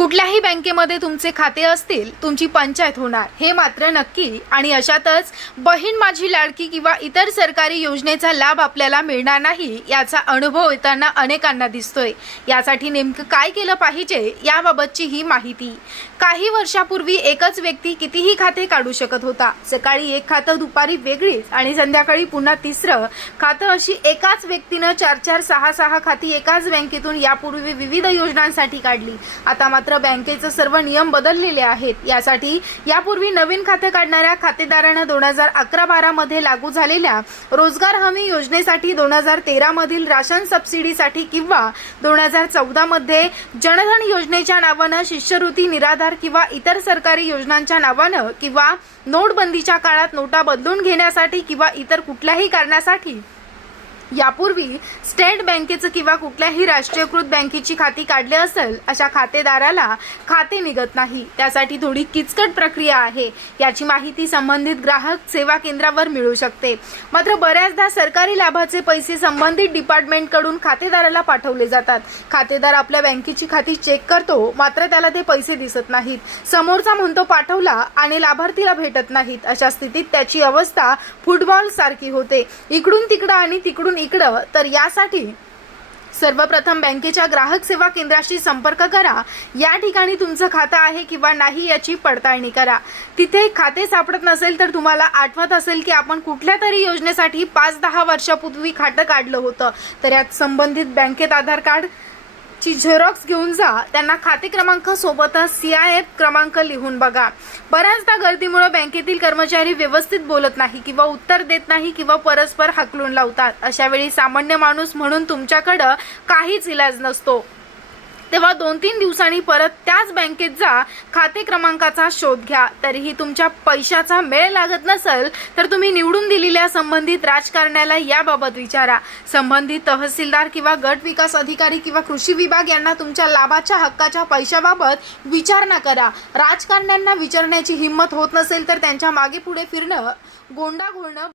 कुठल्याही बँकेमध्ये तुमचे खाते असतील तुमची पंचायत होणार. हे मात्र नक्की. आणि अशातच बहीण माझी लाडकी किंवा इतर सरकारी योजनेचा लाभ आपल्याला मिळणार नाही याचा अनुभव येताना अनेकांना दिसतोय. यासाठी नेमकं काय केलं पाहिजे याबाबतची ही माहिती. काही वर्षापूर्वी एकच व्यक्ती कितीही खाते काढू शकत होता. सकाळी एक खातं दुपारी वेगळीच. आणि संध्याकाळी पुन्हा तिसरं खातं अशी एकाच व्यक्तीनं चार चार सहा सहा खाती एकाच बँकेतून यापूर्वी विविध योजनांसाठी काढली. आता मात्र बँकेचे सर्व नियम बदललेले आहेत. यासाठी यापूर्वी नवीन खातं काढणाऱ्या खातेदारांना दोन हजार अकरा बारा मध्ये लागू झालेल्या रोजगार हमी योजनेसाठी दोन हजार तेरा मधील राशन सबसिडीसाठी किंवा दोन हजार चौदा मध्ये जनधन योजनेच्या नावानं शिष्यवृत्ती निराधार किंवा इतर सरकारी योजनांच्या नावानं किंवा नोटबंदीच्या काळात नोटा बदलून घेण्यासाठी किंवा इतर कुठल्याही कारणासाठी यापूर्वी स्टेट बँकेचं किंवा कुठल्याही राष्ट्रीयकृत बँकेची खाती काढले असेल अशा खातेदाराला खाते निघत नाही. त्यासाठी थोडी किचकट प्रक्रिया आहे. याची माहिती संबंधित ग्राहक सेवा केंद्रावर मिळू शकते. मात्र बऱ्याचदा सरकारी लाभाचे पैसे संबंधित डिपार्टमेंटकडून खातेदाराला पाठवले जातात. खातेदार आपल्या बँकेची खाती चेक करतो मात्र त्याला ते पैसे दिसत नाहीत. समोरचा म्हणतो पाठवला आणि लाभार्थीला भेटत नाहीत. अशा स्थितीत त्याची अवस्था फुटबॉल सारखी होते. इकडून तिकडं आणि तिकडून इकडं तर यासाठी सर्वप्रथम बँकेच्या ग्राहक सेवा केंद्राशी संपर्क करा. या ठिकाणी तुमचं खातं आहे किंवा नाही याची पडताळणी करा. तिथे खाते सापडत नसेल तर तुम्हाला आठवत असेल की आपण कुठल्या तरी योजनेसाठी पाच दहा वर्षापूर्वी खातं काढलं होतं. तर यात संबंधित बँकेत आधार कार्ड ची झेरॉक्स घेऊन जा. त्यांना खाते क्रमांक सोबतच सी आय एफ क्रमांक लिहून बघा. बऱ्याचदा गर्दीमुळे बँकेतील कर्मचारी व्यवस्थित बोलत नाही किंवा उत्तर देत नाही किंवा परस्पर हाकलून लावतात. अशा वेळी सामान्य माणूस म्हणून तुमच्याकडं काहीच इलाज नसतो. तेव्हा दोन तीन दिवसांनी परत त्याच बँकेत जा खाते क्रमांकाचा शोध घ्या. तरीही तुमच्या पैशाचा मेळ लागत नसेल तर तुम्ही निवडून दिलेल्या संबंधित राजकारण्याला याबाबत विचारा. संबंधित तहसीलदार किंवा गट विकास अधिकारी किंवा कृषी विभाग यांना तुमच्या लाभाच्या हक्काच्या पैशाबाबत विचारणा करा. राजकारण्यांना विचारण्याची हिंमत होत नसेल तर त्यांच्या मागे पुढे फिरणं गोंडा घोळणं